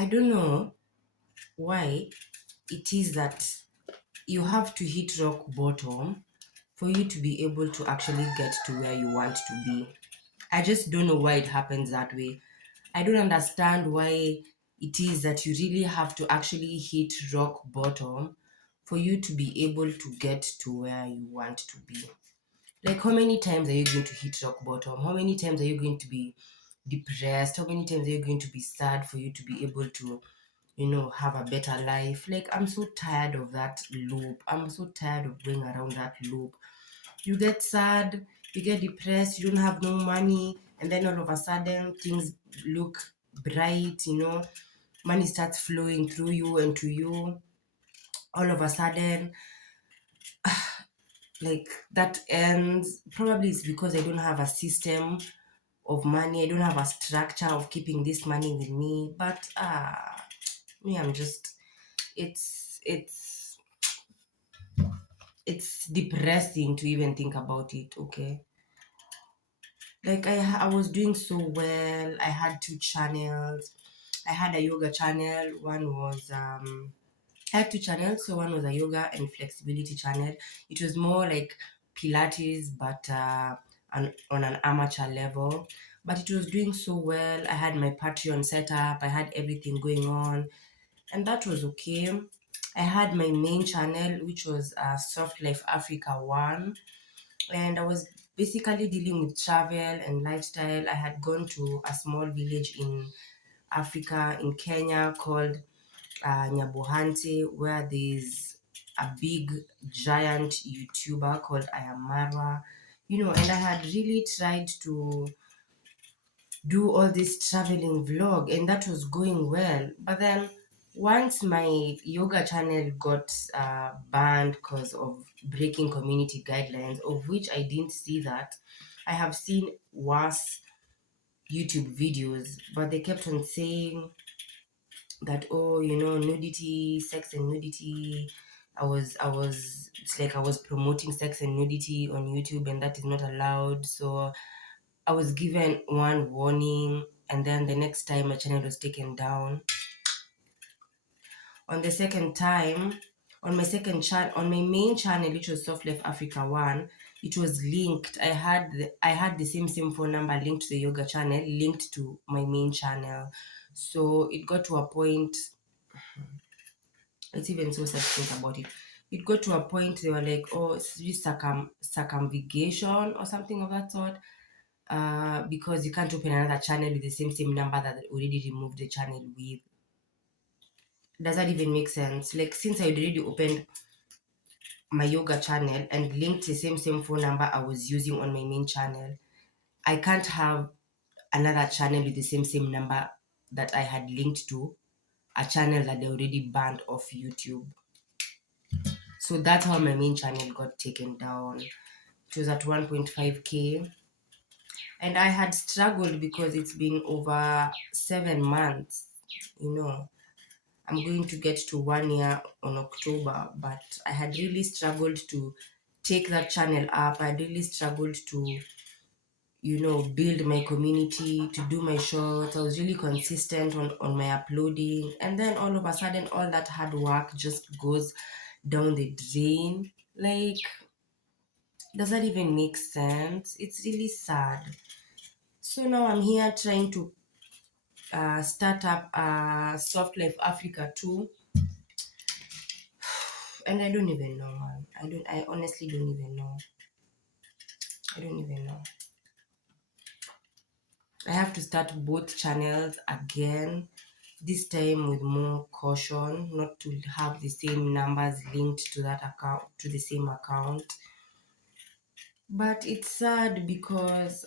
I don't know why it is that you have to hit rock bottom for you to be able to actually get to where you want to be. I just don't know why it happens that way. I don't understand why it is that you really have to actually hit rock bottom for you to be able to get to where you want to be. Like, how many times are you going to hit rock bottom? How many times are you going to be depressed? How many times are you going to be sad for you to be able to, have a better life? Like, I'm so tired of that loop. I'm so tired of going around that loop. You get sad, you get depressed, you don't have no money, and then all of a sudden things look bright, money starts flowing through you and to you. All of a sudden, like that ends. Probably it's because I don't have a system of money. I don't have a structure of keeping this money with me. But me, I'm just it's depressing to even think about it. Okay, like I was doing so well. I had two channels. I had a yoga channel. One was I had two channels. So one was a yoga and flexibility channel. It was more like Pilates, but on an amateur level. But it was doing so well. I had my Patreon set up. I had everything going on, and that was okay. I had my main channel, which was Soft Life Africa One, and I was basically dealing with travel and lifestyle. I had gone to a small village in Africa, in Kenya, called Nyabohante, where there's a big giant YouTuber called Ayamarwa, and I had really tried to do all this traveling vlog, and that was going well. But then once my yoga channel got banned because of breaking community guidelines, of which I didn't see that. I have seen worse YouTube videos, but they kept on saying that, oh, nudity, sex and nudity. It's like I was promoting sex and nudity on YouTube, and that is not allowed. So I was given one warning, and then the next time my channel was taken down. On the second time, on my second channel, on my main channel, which was Soft Life Africa One, it was linked. I had the same phone number linked to the yoga channel, linked to my main channel. So it got to a point. It's even so sad to think about it. It got to a point they were like, oh, it's just circumvigation or something of that sort. Because you can't open another channel with the same number that they already removed the channel with. Does that even make sense? Like, since I already opened my yoga channel and linked the same phone number I was using on my main channel, I can't have another channel with the same number that I had linked to a channel that they already banned off YouTube. So that's how my main channel got taken down. It was at 1.5k, and I had struggled because it's been over 7 months. I'm going to get to 1 year on October, but I had really struggled to take that channel up. I really struggled to, build my community, to do my shorts. I was really consistent on my uploading. And then all of a sudden, all that hard work just goes down the drain. Like, does that even make sense? It's really sad. So now I'm here trying to start up Soft Life Africa too, and I don't even know, man. I honestly don't even know. I don't even know. I have to start both channels again, this time with more caution, not to have the same numbers linked to that account, to the same account. But it's sad because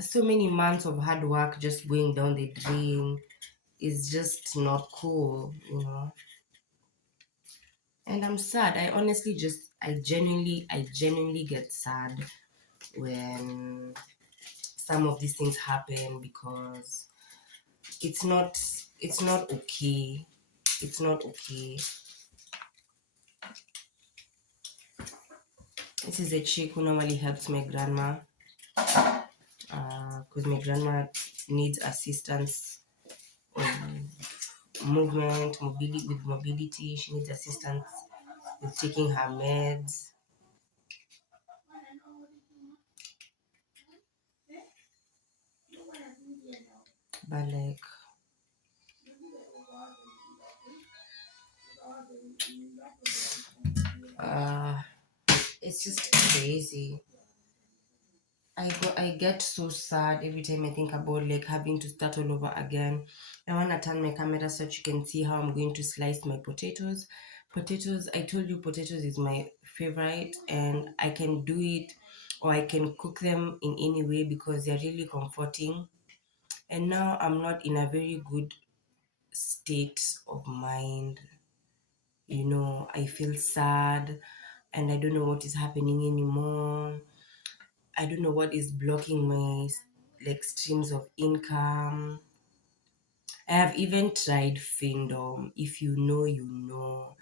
so many months of hard work just going down the drain is just not cool. And I'm sad. I genuinely get sad when some of these things happen, because it's not okay. It's not okay. This is a chick who normally helps my grandma, because my grandma needs assistance movement, mobility with mobility. She needs assistance with taking her meds. But like uh it's just crazy. I get so sad every time I think about like having to start all over again. I wanna turn my camera so that you can see how I'm going to slice my potatoes. Potatoes, I told you potatoes is my favorite and I can do it or I can cook them in any way because they're really comforting. And now I'm not in a very good state of mind. I feel sad and I don't know what is happening anymore. I don't know what is blocking my like streams of income. I have even tried Findom. If you know, you know.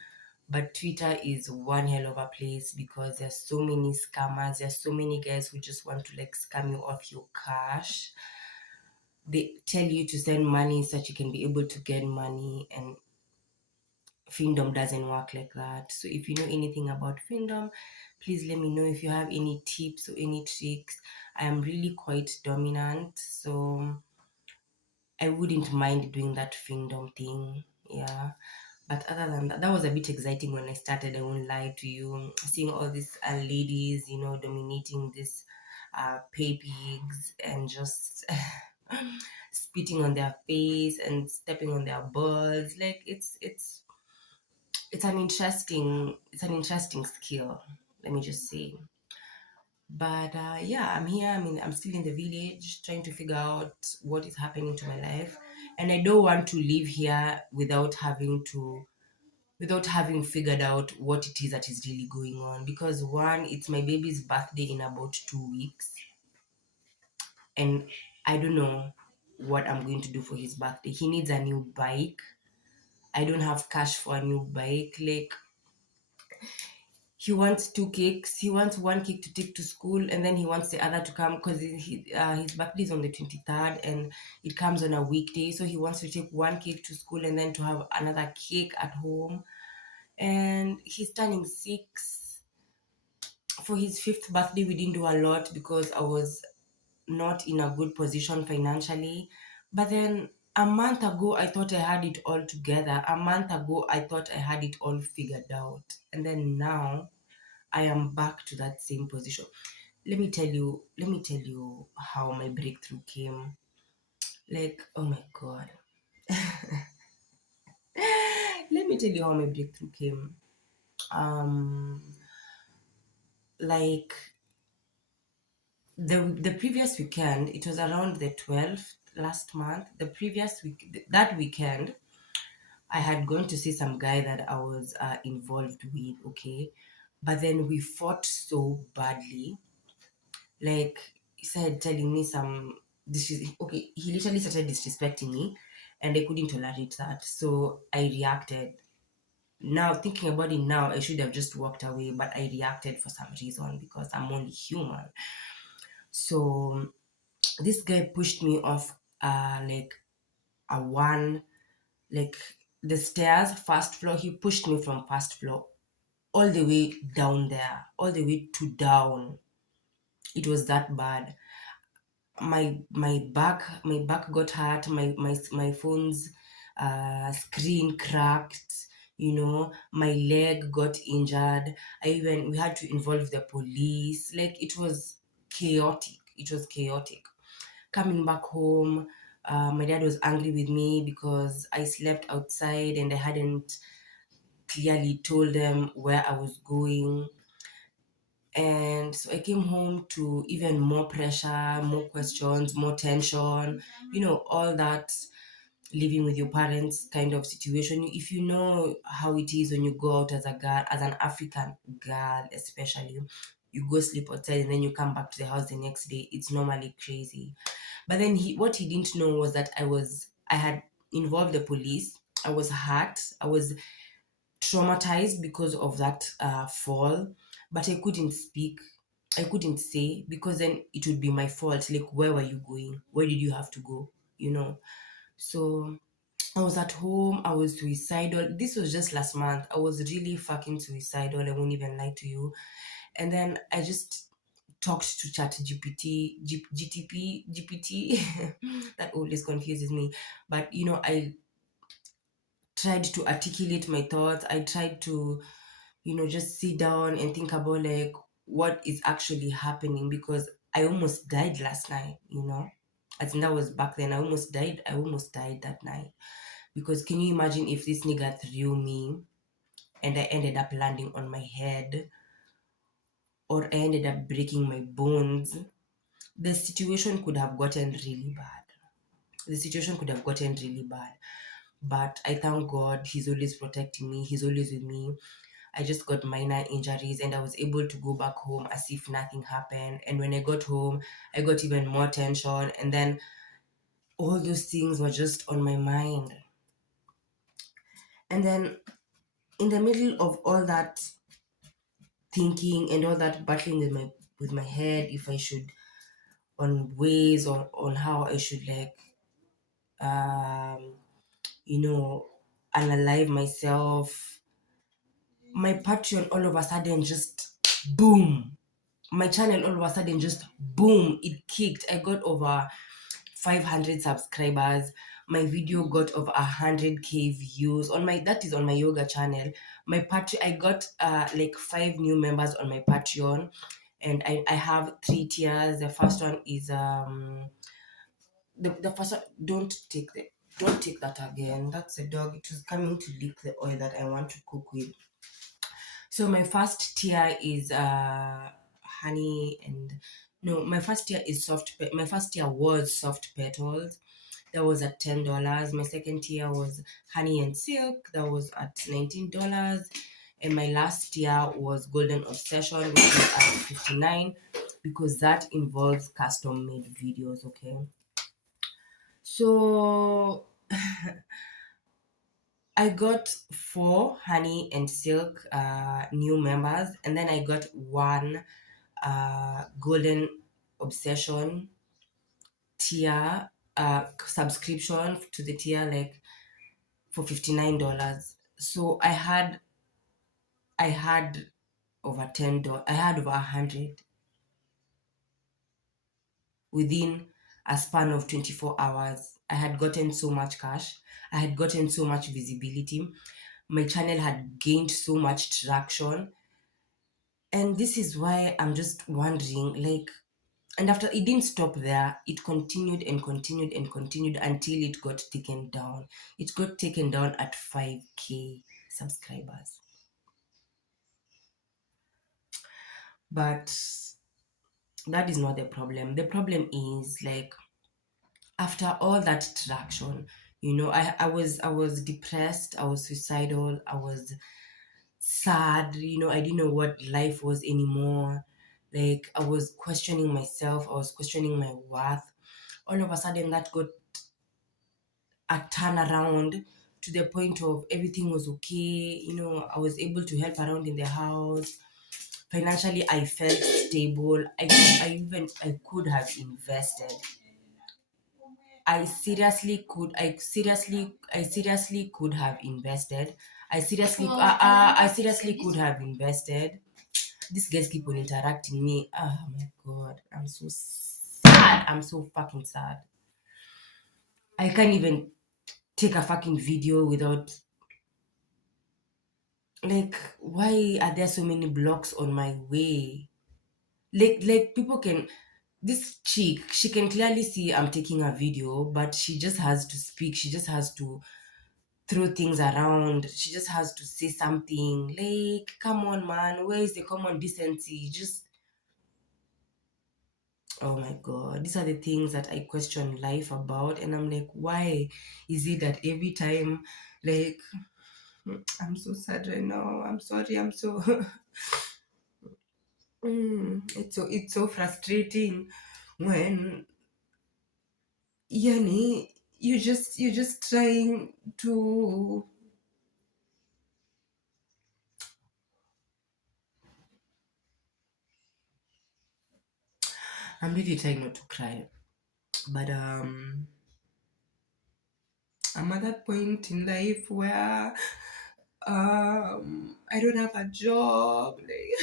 But Twitter is one hell of a place because there's so many scammers. There's so many guys who just want to like scam you off your cash. They tell you to send money so that you can be able to get money, and Findom doesn't work like that. So if you know anything about Findom, please let me know if you have any tips or any tricks. I am really quite dominant, so I wouldn't mind doing that Findom thing. Yeah. But other than that, that was a bit exciting when I started. I won't lie to you. Seeing all these ladies, dominating this pay pigs and just spitting on their face and stepping on their balls. Like it's an interesting skill, let me just say. But yeah, I'm here. I mean, I'm still in the village trying to figure out what is happening to my life, and I don't want to live here without having figured out what it is that is really going on. Because one, it's my baby's birthday in about 2 weeks, and I don't know what I'm going to do for his birthday. He needs a new bike. I don't have cash for a new bike. Like, he wants two cakes. He wants one cake to take to school, and then he wants the other to come because his birthday is on the 23rd, and it comes on a weekday. So he wants to take one cake to school and then to have another cake at home. And he's turning 6. For his fifth birthday, we didn't do a lot because I was not in a good position financially. But then a month ago, I thought I had it all together. A month ago, I thought I had it all figured out. And then now, I am back to that same position. Let me tell you how my breakthrough came. Like, oh my god. Let me tell you how my breakthrough came. Um like the previous weekend, it was around the 12th last month. The previous week, that weekend, I had gone to see some guy that I was involved with, okay? But then we fought so badly. Like, he started telling me some okay, he literally started disrespecting me, and I couldn't tolerate that. So I reacted. Now, thinking about it now, I should have just walked away, but I reacted for some reason because I'm only human. So this guy pushed me off like a one like the stairs, first floor. He pushed me from first floor all the way down there, all the way to down. It was that bad. My back got hurt. My phone's screen cracked. My leg got injured. We had to involve the police. Like, it was chaotic. It was chaotic. Coming back home, my dad was angry with me because I slept outside and I hadn't clearly told them where I was going. And so I came home to even more pressure, more questions, more tension, all that living with your parents kind of situation. If you know how it is when you go out as a girl, as an African girl, especially, you go sleep outside and then you come back to the house the next day, it's normally crazy. But then what he didn't know was that I had involved the police. I was hurt. I was traumatized because of that fall, but I couldn't speak. I couldn't say because then it would be my fault. Like, where were you going? Where did you have to go? So I was at home, I was suicidal. This was just last month. I was really fucking suicidal, I won't even lie to you. And then I just talked to Chat GPT, GTP, GPT. That always confuses me. But I tried to articulate my thoughts. I tried to, just sit down and think about like what is actually happening, because I almost. Last night. I think that was back then. I almost died. I almost died that night. Because can you imagine if this nigga threw me and I ended up landing on my head, or I ended up breaking my bones? The situation could have gotten really bad. The situation could have gotten really bad. But I thank God he's always protecting me. He's always with me. I just got minor injuries and I was able to go back home as if nothing happened. And when I got home, I got even more tension. And then all those things were just on my mind. And then in the middle of all that thinking and all that battling with my head, if I should, on ways or on how I should like um you know unalive myself, my Patreon all of a sudden just boom. My channel all of a sudden just boom, it kicked. I got over 500 subscribers. My video got over 100k views on my that is on my yoga channel. My Patreon, I got like 5 new members on my Patreon, and I have 3 tiers. The first one is the first one. Don't take that again. That's a dog. It was coming to lick the oil that I want to cook with. So my first tier is honey and no, my first tier is my first tier was soft petals. That was at $10. My second tier was honey and silk. That was at $19. And my last tier was golden obsession, which is at 59, because that involves custom made videos. Okay. So I got 4 honey and silk new members, and then I got one golden obsession tier subscription to the tier, like for $59. So I had over $10. I had over 100 within a span of 24 hours. I had gotten so much cash. I had gotten so much visibility. My channel had gained so much traction. And this is why I'm just wondering, like, and after it didn't stop there, it continued and continued and continued until it got taken down. It got taken down at 5k subscribers. But that is not the problem. The problem is like after all that traction, I was depressed, I was suicidal, I was sad, I didn't know what life was anymore. Like I was questioning myself, I was questioning my worth. All of a sudden that got a turnaround to the point of everything was okay. I was able to help around in the house. Financially, I felt stable. I could have invested. I seriously could have invested. I seriously could have invested. These guys keep on interacting me. Oh my god, I'm so sad. I'm so fucking sad. I can't even take a fucking video without, like, why are there so many blocks on my way? Like people can, this chick, she can clearly see I'm taking a video, but she just has to speak. She just has to throw things around. She just has to say something. Like, come on, man. Where is the common decency? Just, oh my God. These are the things that I question life about. And I'm like, why is it that every time, like, I'm so sad right now. I'm sorry. I'm so. It's so frustrating when, yani, you're just trying to. I'm really trying not to cry, but I'm at that point in life where I don't have a job. Like,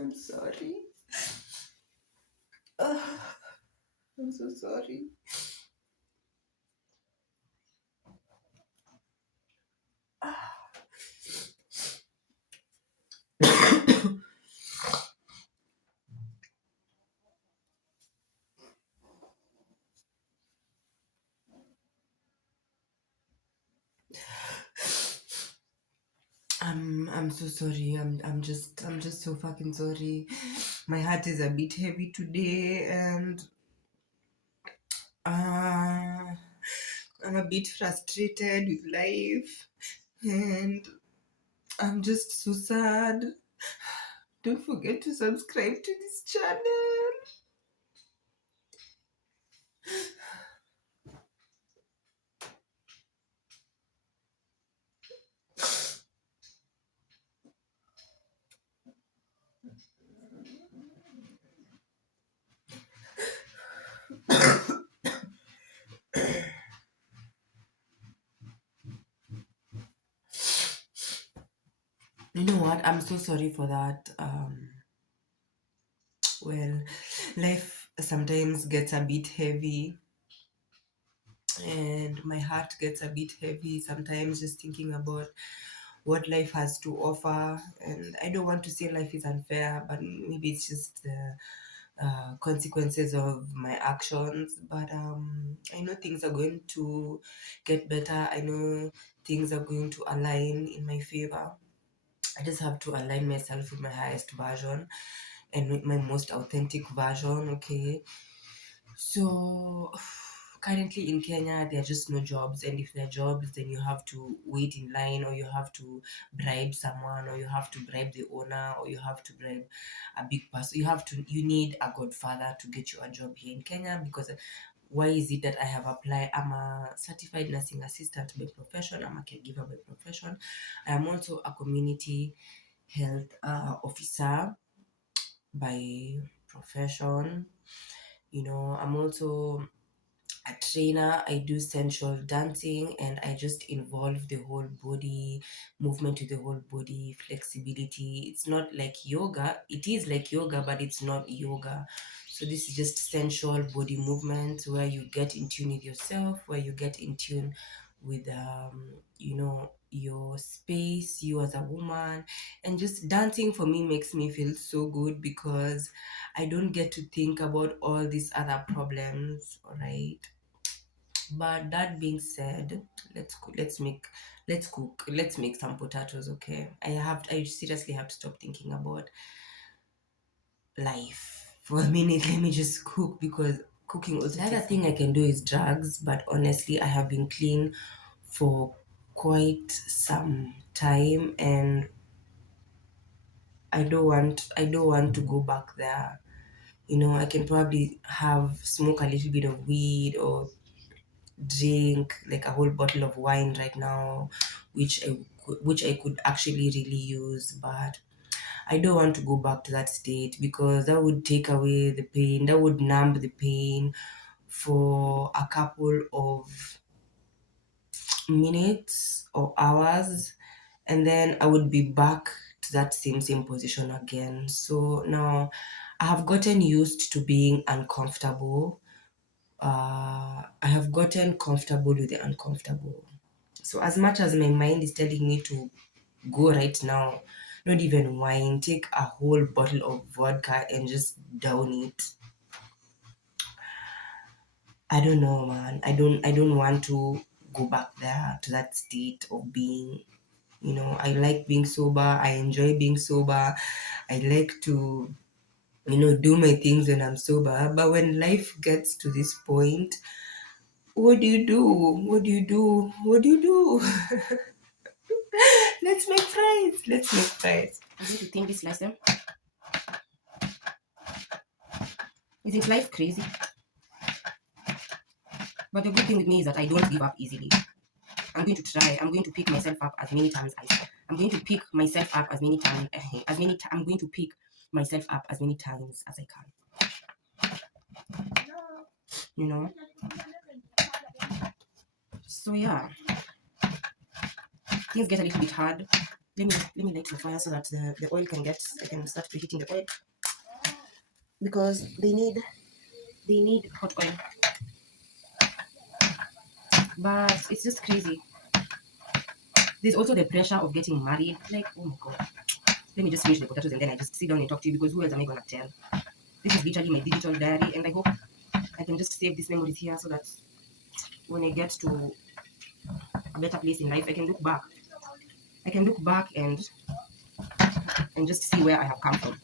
I'm sorry. I'm so sorry. I'm so sorry. I'm just so fucking sorry. My heart is a bit heavy today, and uh, I'm a bit frustrated with life, and I'm just so sad. Don't forget to subscribe to this channel. You know what? I'm so sorry for that. Well, life sometimes gets a bit heavy, and my heart gets a bit heavy sometimes just thinking about what life has to offer. And I don't want to say life is unfair, but maybe it's just the consequences of my actions. But I know things are going to get better. I know things are going to align in my favor. I just have to align myself with my highest version and with my most authentic version, okay? So currently in Kenya, there are just no jobs, and if there are jobs, then you have to wait in line, or you have to bribe someone, or you have to bribe the owner, or you have to bribe a big person. You need a godfather to get you a job here in Kenya, because why is it that I have applied? I'm a certified nursing assistant by profession, I'm a caregiver by profession. I am also a community health officer by profession. I'm also a trainer. I do sensual dancing, and I just involve the whole body, movement to the whole body, flexibility. It's not like yoga. It is like yoga, but it's not yoga. So this is just sensual body movement where you get in tune with yourself, where you get in tune with your space, you as a woman. And just dancing for me makes me feel so good, because I don't get to think about all these other problems, right? But that being said, let's make some potatoes, okay? I seriously have to stop thinking about life for a minute. Let me just cook, because cooking also. The other thing I can do is drugs, but honestly, I have been clean for quite some time, and I don't want to go back there. I can probably have smoke a little bit of weed, or drink like a whole bottle of wine right now, which I could actually really use. But I don't want to go back to that state, because that would take away the pain, that would numb the pain for a couple of minutes or hours, and then I would be back to that same position again. So now I have gotten used to being uncomfortable. I have gotten comfortable with the uncomfortable. So as much as my mind is telling me to go right now, not even wine, take a whole bottle of vodka and just down it. I don't know, man. I don't want to go back there to that state of being. I like being sober. I enjoy being sober. I like to, do my things when I'm sober. But when life gets to this point, what do you do? What do you do? What do you do? Let's make fries. Let's make fries. I'm going to thinly slice them. Isn't life crazy? But the good thing with me is that I don't give up easily. I'm going to try. I'm going to pick myself up as many times I'm going to pick myself up as many times I'm going to pick myself up as many times as I can. You know? So yeah. Things get a little bit hard. Let me light the fire so that the oil I can start preheating the oil. Because they need hot oil. But it's just crazy. There's also the pressure of getting married. Like, oh my god. Let me just finish the potatoes and then I just sit down and talk to you, because who else am I gonna tell? This is literally my digital diary, and I hope I can just save these memories here so that when I get to a better place in life, I can look back. I can look back and just see where I have come from.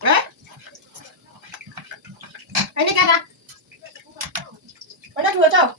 Eh? Ini kata. Ada dua tau.